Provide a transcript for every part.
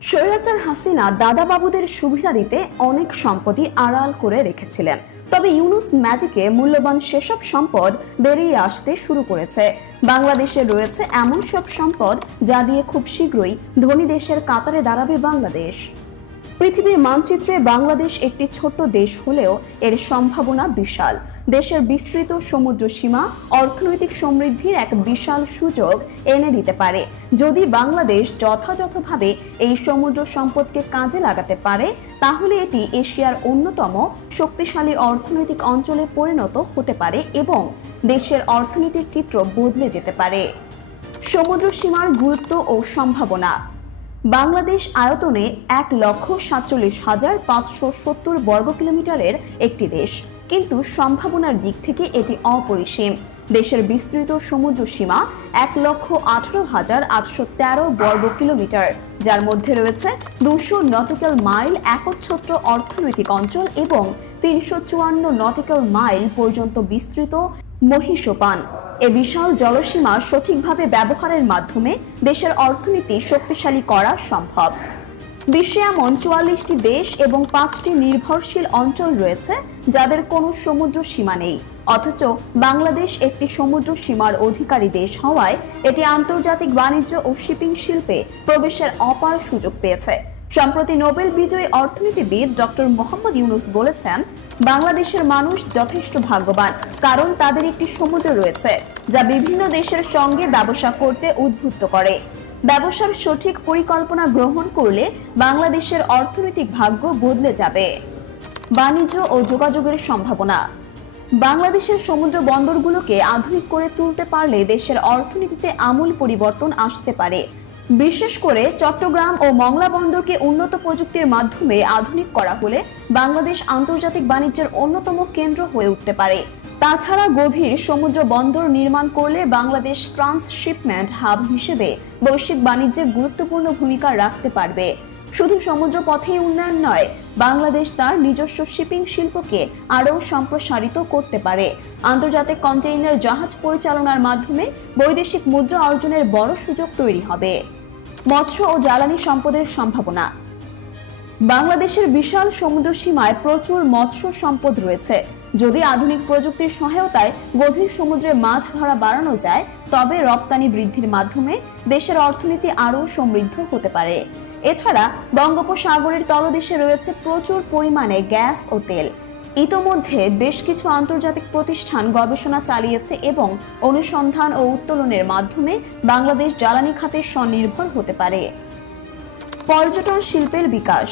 স্বৈরাচার হাসিনা দাদাবাবুদের সুবিধা দিতে অনেক সম্পত্তি আড়াল করে রেখেছিলেন, তবে ইউনুস ম্যাজিকে মূল্যবান সেসব সম্পদ বেরিয়ে আসতে শুরু করেছে। বাংলাদেশে রয়েছে এমন সব সম্পদ যা দিয়ে খুব শীঘ্রই ধনী দেশের কাতারে দাঁড়াবে বাংলাদেশ। পৃথিবীর মানচিত্রে বাংলাদেশ একটি ছোট্ট দেশ হলেও এর সম্ভাবনা বিশাল। দেশের বিস্তৃত সমুদ্র সীমা অর্থনৈতিক সমৃদ্ধির এক বিশাল সুযোগ এনে দিতে পারে। যদি বাংলাদেশ যথাযথভাবে এই সমুদ্র সম্পদকে কাজে লাগাতে পারে, তাহলে এটি এশিয়ার অন্যতম শক্তিশালী অর্থনৈতিক অঞ্চলে পরিণত হতে পারে এবং দেশের অর্থনীতির চিত্র বদলে যেতে পারে। সমুদ্র সীমার গুরুত্ব ও সম্ভাবনা। বাংলাদেশ আয়তনে 1,47,570 বর্গ কিলোমিটারের একটি দেশ, কিন্তু সম্ভাবনার দিক থেকে এটি অপরিসীম। দেশের বিস্তৃত সমুদ্র সীমা 1,18,813 বর্গ কিলোমিটার, যার মধ্যে রয়েছে 200 নটিক্যাল মাইল একচ্ছত্র অর্থনৈতিক অঞ্চল এবং 354 নটিক্যাল মাইল পর্যন্ত বিস্তৃত মহীসোপান। এ বিশাল জলসীমা সঠিকভাবে ব্যবহারের মাধ্যমে দেশের অর্থনীতি শক্তিশালী করা সম্ভব। বিশ্বে এমন 44টি দেশ এবং 5টি নির্ভরশীল অঞ্চল রয়েছে যাদের কোনো সমুদ্র সীমা নেই, অথচ বাংলাদেশ একটি সমুদ্র সীমার অধিকারী দেশ হওয়ায় এটি আন্তর্জাতিক বাণিজ্য ও শিপিং শিল্পে প্রবেশের অপার সুযোগ পেয়েছে। সম্প্রতি নোবেল বিজয়ী অর্থনীতিবিদ ডক্টর মোহাম্মদ ইউনুস বলেছেন, বাংলাদেশের মানুষ যথেষ্ট ভাগ্যবান, কারণ তাদের একটি সমুদ্র রয়েছে যা বিভিন্ন দেশের সঙ্গে ব্যবসা করতে উদ্বুদ্ধ করে। ব্যবসার সঠিক পরিকল্পনা গ্রহণ করলে বাংলাদেশের অর্থনৈতিক ভাগ্য বদলে যাবে। বাণিজ্য ও যোগাযোগের সম্ভাবনা। বাংলাদেশের সমুদ্র বন্দরগুলোকে আধুনিক করে তুলতে পারলে দেশের অর্থনীতিতে আমূল পরিবর্তন আসতে পারে। বিশেষ করে চট্টগ্রাম ও মংলা বন্দরকে উন্নত প্রযুক্তির মাধ্যমে আধুনিক করা হলে বাংলাদেশ আন্তর্জাতিক বাণিজ্যের অন্যতম কেন্দ্র হয়ে উঠতে পারে। তাছাড়া গভীর সমুদ্র বন্দর নির্মাণ করলে বাংলাদেশ ট্রান্সশিপমেন্ট হাব হিসেবে বৈশ্বিক বাণিজ্যে গুরুত্বপূর্ণ ভূমিকা রাখতে পারবে। শুধু সমুদ্র পথেই উন্নয়ন নয়, বাংলাদেশ তার নিজস্ব শিপিং শিল্পকে আরও সম্প্রসারিত করতে পারে। আন্তর্জাতিক কন্টেইনার জাহাজ পরিচালনার মাধ্যমে বৈদেশিক মুদ্রা অর্জনের বড় সুযোগ তৈরি হবে। মৎস্য ও জ্বালানি সম্পদের সম্ভাবনা। বাংলাদেশের বিশাল সমুদ্র সীমায় প্রচুর মৎস্য সম্পদ রয়েছে। যদি আধুনিক প্রযুক্তির সহায়তায় গভীর সমুদ্রে মাছ ধরা বাড়ানো যায়, তবে রপ্তানি বৃদ্ধির মাধ্যমে দেশের অর্থনীতি আরও সমৃদ্ধ হতে পারে। এছাড়া বঙ্গোপসাগরের তলদেশে রয়েছে প্রচুর পরিমাণে গ্যাস ও তেল। ইতোমধ্যে বেশ কিছু আন্তর্জাতিক প্রতিষ্ঠান গবেষণা চালিয়েছে এবং অনুসন্ধান ও উত্তোলনের মাধ্যমে বাংলাদেশ জ্বালানি খাতে স্বনির্ভর হতে পারে। পর্যটন শিল্পের বিকাশ।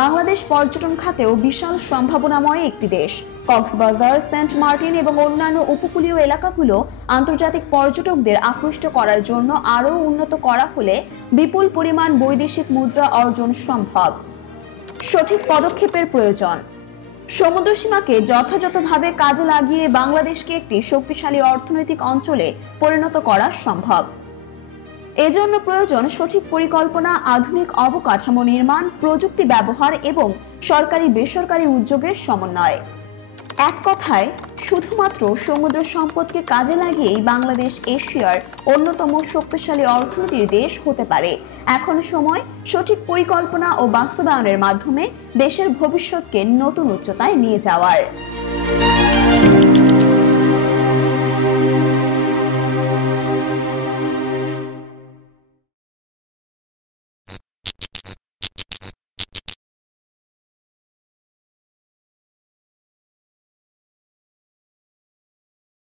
বাংলাদেশ পর্যটন খাতেও বিশাল সম্ভাবনাময় একটি দেশ। কক্সবাজার, সেন্ট মার্টিন এবং অন্যান্য উপকূলীয় এলাকাগুলো আন্তর্জাতিক পর্যটকদের আকৃষ্ট করার জন্য আরও উন্নত করা হলে বিপুল পরিমাণ বৈদেশিক মুদ্রা অর্জন সম্ভব। সঠিক পদক্ষেপের প্রয়োজন। সমুদ্র সীমাকে যথাযথভাবে কাজে লাগিয়ে বাংলাদেশকে একটি শক্তিশালী অর্থনৈতিক অঞ্চলে পরিণত করা সম্ভব। এজন্য প্রয়োজন সঠিক পরিকল্পনা, আধুনিক অবকাঠামো নির্মাণ, প্রযুক্তি ব্যবহার এবং সরকারি বেসরকারি উদ্যোগের সমন্বয়। এক কথায়, শুধুমাত্র সমুদ্র সম্পদকে কাজে লাগিয়েই বাংলাদেশ এশিয়ার অন্যতম শক্তিশালী অর্থনীতির দেশ হতে পারে। এখন সময় সঠিক পরিকল্পনা ও বাস্তবায়নের মাধ্যমে দেশের ভবিষ্যৎকে নতুন উচ্চতায় নিয়ে যাওয়ার।